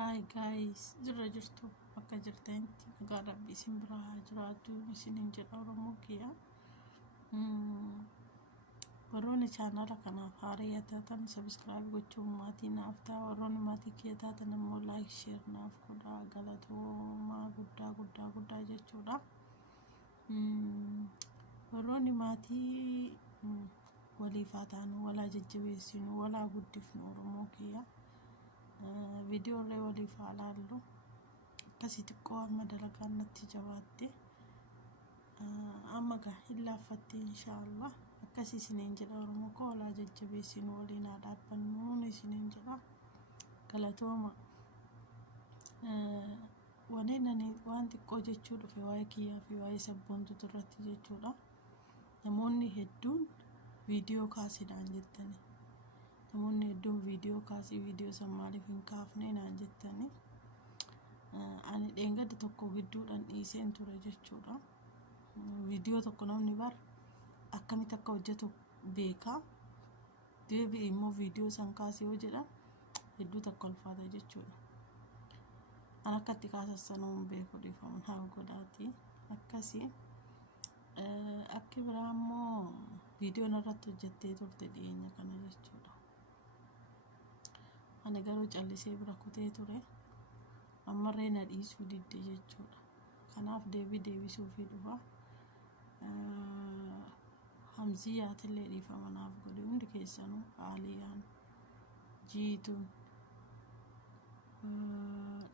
Hi guys, jirra jirtu bakka jirtanitti nagaa rabbii isin biraa jiraatu isiniin jedha Oromoo kiyya. Warroonni chaanala kanaaf haaraa taatan subscribe gochuun maatii naaf ta'a. Warroonni maatii kiyya taatan immoo like share naaf godhaa. Galatoomaa guddaa jechuudha. Warroonni maatii waliif haa taanu, walaa jajjabeessinu, walaa guddifnu Oromoo kiyya. Video le waliif haa laallu akkasii xiqqoo amma dalagaan natti jabaatte amma gaa illaaffatti inshaallah akkasii isiniin jedha Oromoo koo walaa jajjabeessinu waliin haa dhaabbannu isiniin jedha. Galatooma. Waan xiqqoo jechuu dhufe waa'ee kiyyaa fi waa'ee sabboontuu irratti jechuudha. Namoonni hedduun viidiyoo kaasidhaan jettani. Namoonni hedduun viidiyoo kaasii viidiyoo san maaliif hin kaafne naan jettani. Ani dheengadda tokko gidduudhaan dhiiseen ture jechuudha. Viidiyoo tokko namni bar akkamitti akka hojjetu beeka. Deebi'ee immoo viidiyoo san kaasee yoo jedhan hedduu takka ulfaata jechuudha. Ani akkatti kaasassanuu hin beeku dhiifamuun haa godhaati. Akkasii akki biraa immoo viidiyoon irratti hojjettee turte dhiyeenya kana jechuudha. Ani garuu callisee bira kutee ture. Ammarree na dhiisuu didde jechuudha. Kanaaf deebisuu fi dhufa. Hamziyaatillee dhiifama naaf godhe hundi keessanuu Aaliyaan Jiituun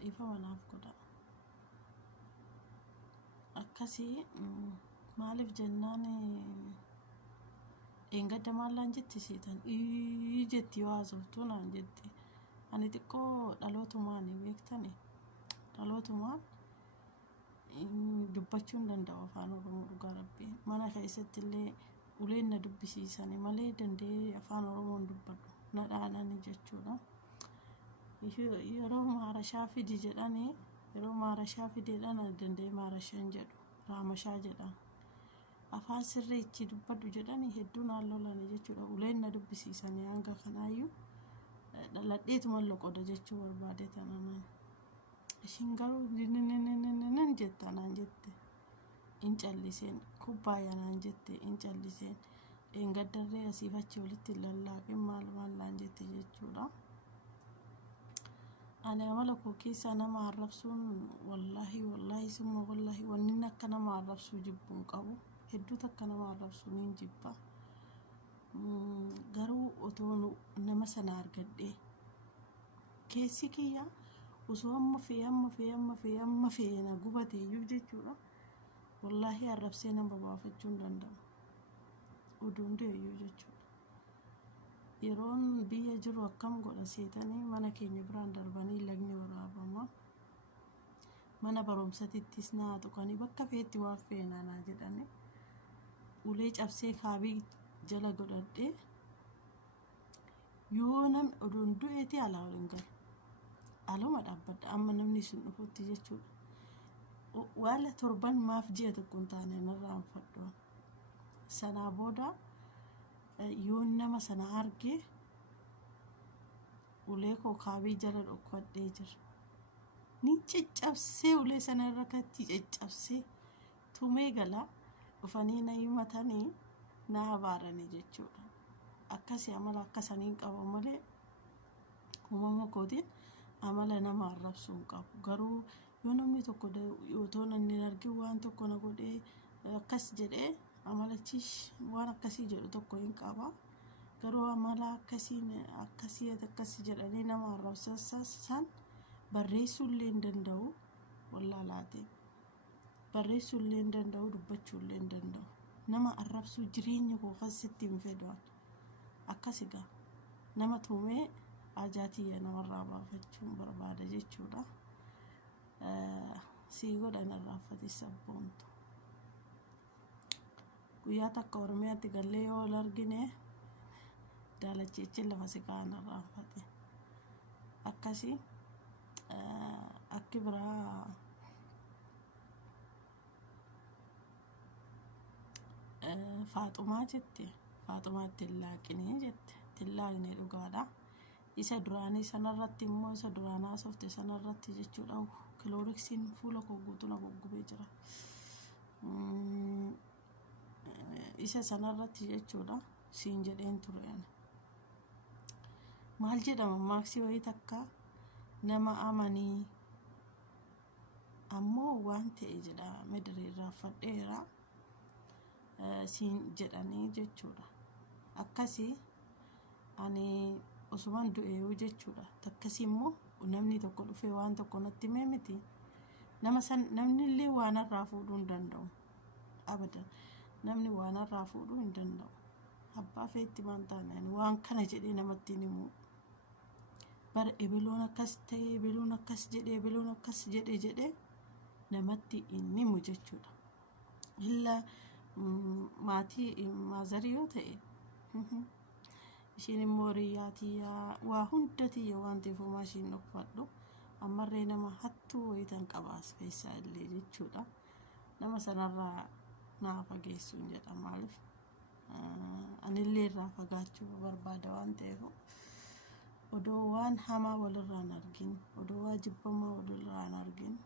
dhiifama naaf godha. Akkasii maaliif jennaan dheengadda maallaan jetti seetan jetti yoo haasoftuu naan jetti. Ani xiqqoo dhalootumaan beektani. Dhalootumaan dubbachuu hin danda'u afaan Oromoo dhugaa rabbii. Mana keessatti illee uleen na dubbisiisani malee danda'ee afaan Oromoon dubbadhu na dhaanani jechuudha. Yeroo maarashaa fidi jedhanii yeroo maarashaa fideedhaan danda'ee maarashaan jedhu raamashaa jedha. Afaan sirreechi dubbadhu jedhanii hedduun haalolani jechuudha. Uleen na dubbisiisanii hanga kanaayyuu dhaladheetuma loqoda jechuu barbaade tanaan. Ishiin garuu nin jettanaan jette. In calliseen kubbaayyanaan jette in calliseen dheengaddarree asiif achi walitti lallaaqin maallaan jette jechuudha. Ani amala koo keessaa nama arrabsuun wallaahi summa wallaahi wanni akka nama arrabsuu jibbuun qabu. Hedduu takka nama arrabsuu nin jibba. Garuu otoo nama sana argadhee keessi kiyya osoo amma fee na gubateeyyuu jechuudha. Wallaahi arrabsee nama baafachuu hin danda'u. Oduun deeyyuu jechuudha. Yeroon biyya jiru akkam godha seetanii mana keenya biraan darbanii lagni waraabama. Mana barumsatittis naa tuqanii bakka feetti waan feenaanaa jedhanii. Ulee cabsee kaabii jala godhadhee yoo namni oduun du'eeti alaa waliin galu. Aluma dhaabbadha amma namni sun dhufutti jechuudha. Waala torban maaf ji'a tokko hin taane narraan fadhuun. Sanaa booda yoo nama sana argee ulee koo kaabii jala dhokkadhee jira. Ni caccabsee ulee sana irra katti caccabsee tumee galaa dhufanii na himatanii na abaaranii jechuudha. Akkasii amala akkasaniin qabu malee uumama kootiin amala nama arrabsuu hin qabu. Garuu yoo namni tokko yoo namni argee waan tokko na godhee akkas jedhee amalachiis waan akkasii jedhu tokko hin qaba. Garuu amala akkasii jedhanii nama arrabsan barreessuu illee hin danda'u. Wallaalaatee barreessuu illee hin danda'u, dubbachuu illee hin danda'u. Nama arrabsuu jireenya koo keessatti hin fedhan. Akkasii gaa nama tuumee ajaatiyya namarraa baafachuun barbaada jechuudha. Sii godhan irraanfate sabboontu. Guyyaa takka Oromiyaatti gallee yoo ol argine daalacheechi lafa si kaan irraanfate. Akkasii akki biraa Faaxumaa jette. Faaxumaa ittiin laaqinee jette. Ittiin laaqnee dhugaadha. isa duraanii sanarratti immoo isa duraanaa softe sanarratti jechuudha kilooriksiin fuula koo guutuu na goggubee jira. Isa sanarratti jechuudha siin jedheen ture ani. Maal jedhama maaksii wayii takka nama amanii ammoo waan ta'e jedha midiriirraa fadheera siin jedhanii jechuudha. Akkasii ani osumaan du'eewu jechuudha. Takkasii immoo namni tokko dhufee waan tokko natti himee miti namni illee waan irraa fuudhuu hin danda'u abadan. Namni waan irraa fuudhuu hin danda'u. Abbaa feetti maan taanaan waan kana jedhee namatti himu. Bara ebeloon akkas ta'e ebeloon akkas jedhee ebeloon akkas jedhee namatti hin himu jechuudha. Illa maatii maazarii yoo ta'e ishiin immoo riyyaatii waa hundati waan ta'eef maashiin dhokfadhu ammarree nama hattuu wayitan qabaas keessaa illee jechuudha. Nama sanarraa naa fageessuun jedha maaliif anillee irraa fagaachuu barbaada waan ta'eef odoo waan hamaa walirraa hin argin odoo waa jibbamaa walirraa hin argin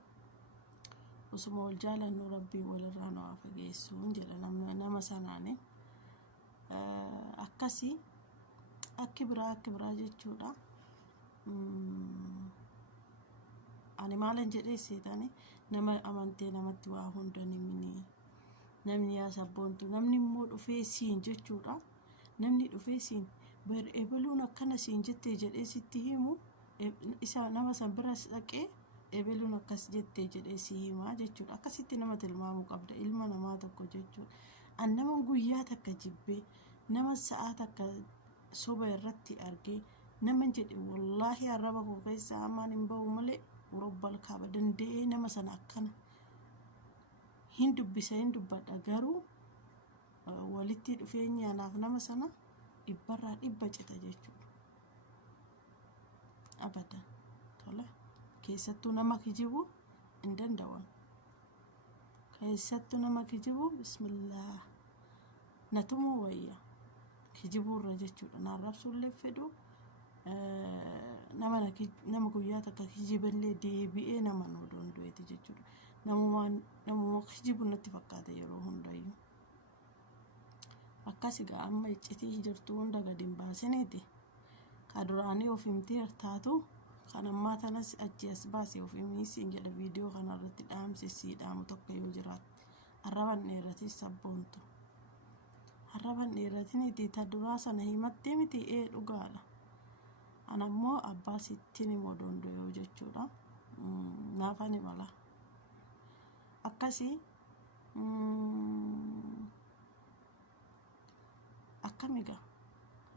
osuma wal jaalannu rabbii walirraa nu fageessuun jedha nama sanaani. Akkasii akki biraa jechuudha. Ani maalan jedhee seetani nama amantee namatti waa hunda nimini namni yaa sabboontu namni immoo dhufee siin jechuudha. Namni dhufee siin bar ebeluun akkana siin jettee jedhee sitti himu isa nama san bira dhaqee ebeluun akkas jettee jedhee si himaa jechuudha. Akkasitti nama tilmaamuu qabda ilma namaa tokko jechuudha. An nama guyyaa takka jibbee nama sa'aa takka soba irratti argee nama jedhe wallaahi arraba koo keessa amaan hin ba'u malee robbal kaaba danda'ee nama sana akkana hin dubbadha garuu walitti dhufeenyaanaaf nama sana dhibbarraa dhibba cita jechuudha. Abadan tola keessattuu nama kijibu hin danda'an. Keessattuu nama kijibu bismillah natumuu wayya kijibuurra jechuudha. Naarrabsuullee fedhu nama guyyaa takka kijiballee deebi'ee nama nu dondoeti jechuudha. Namuma kijibu natti fakkaata yeroo hundayyuu. Akkasii gaa amma iccitii jirtu hunda gadi hin baasineeti. Ka duraanii of himtii hartaatu kan ammaa tanas achi as baasee of himiisiin jedha viidiyoo kanarratti dhaamsisii dhaamu tokko yoo jiraatti. Arraban dheeratis sabboontu. Arraban dheeratiniiti ta duraa sana himattee miti dhugaadha. An ammoo abbaa sittiin immoo dondoyoo jechuudha. Naafan imala. Akkasii akkamiga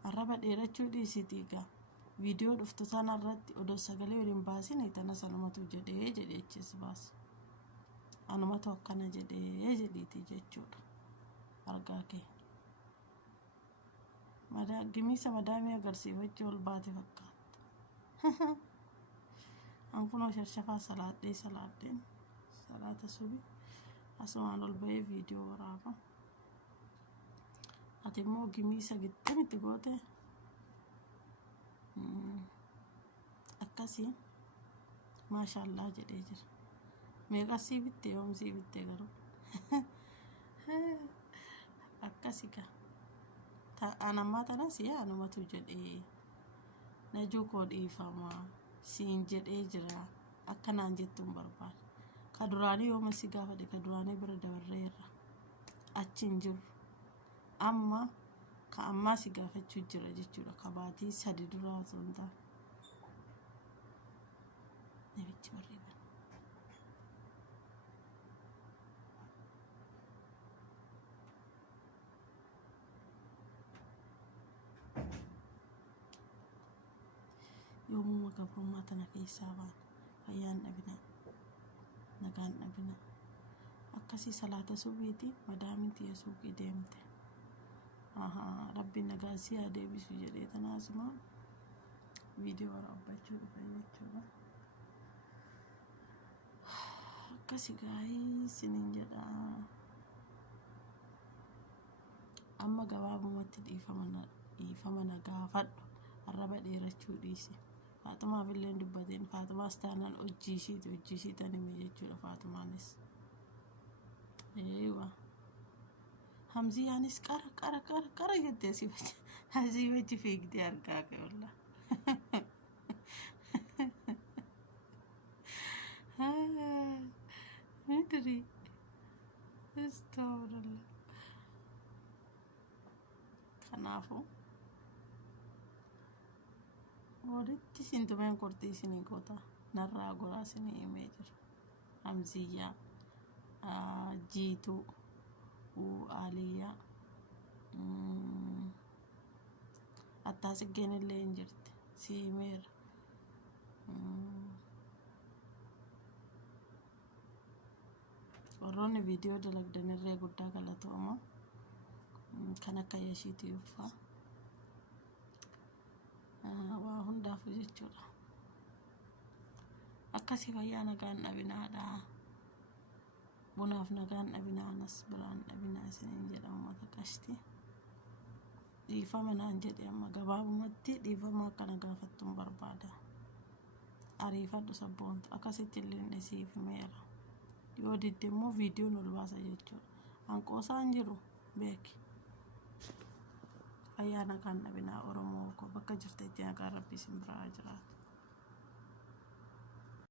arraba dheerachuu dhiisitiiga viidiyoo dhuftu sanarratti odoo sagalee waliin baasine tana sanumatu jedhee achis baasu. Anumatu akkana jedhee jedhiiti jechuudha. Argaa kee gimiisa madaamii agarsiifachuu ol baate fakkaata. An kunoo shafshafaa salaadheen salaata subi asumaan ol bahee viidiyoo waraafa. Ati immoo gimiisa gittamitti goote akkasii maashaallah jedhee jira. Meeqasii bittee yoomsii bittee garuu akkasii gaa anammaa tanas anumatu jedhee najuu koo dhiifamaa siin jedhee jira akkanaan jettuun barbaada. Ka duraanii yooma si gaafadhe ka duraanii bira dabarreerra achi hin jiru. Amma ka ammaa si gaafachuu jira jechuudha. Ka baatii 3 dura osoo hin taane namichi barreeffama. Yoomuma gabrummaa tana keessaa baan fayyaan dhabina nagaan dhabina. Akkasii salaata subiiti madaamiti yesuuqii deemte. Rabbi nagaa si haa deebisu jedhee tanaasuma viidiyoo waraabbachuu dhufe jechuudha. Akkasii gaa'ii siniin jedha. Amma gabaabumatti dhiifama na gaafadhu. arraba dheerachuu dhiise. Faatumaaf illee dubbateen Faatumaas taanaan hojii ishiitan hime jechuudha Faatumaanis. Eewa. Hamziyaanis qara jettee asii wajji fiigdee argaa keewalla. Midri. Astagfirullah. Kanaafuu walitti sintumeen qortii isinii goota narraa goraa isinii himee jira. Hamziyyaa, Jiituu, Aliyyaa, Attaatsiggeen illee hin jirti si himeera. Warroonni viidiyoo dalagdan irree guddaa galatooma. Kan akka Yashiitii uffaa waa hundaafuu jechuudha. Akkasii fayyaa nagaan dhabinaadha. Bunaaf nagaan dhabinaanas biraan dhabinaa isiniin jedha uummata qashtii. Dhiifama naan jedhe amma gabaabumatti dhiifama akkana gaafattuun barbaada. Ariifadhu sabboontu akkasitti illee siif himeera. Yoo didde immoo viidiyoon ol baasa jechuudha. Hanqoosaan jiru beeki. Fayyaa nagaan dhabinaa Oromoo bakka jirtetti nagaan Rabbii isin biraa jiraatu.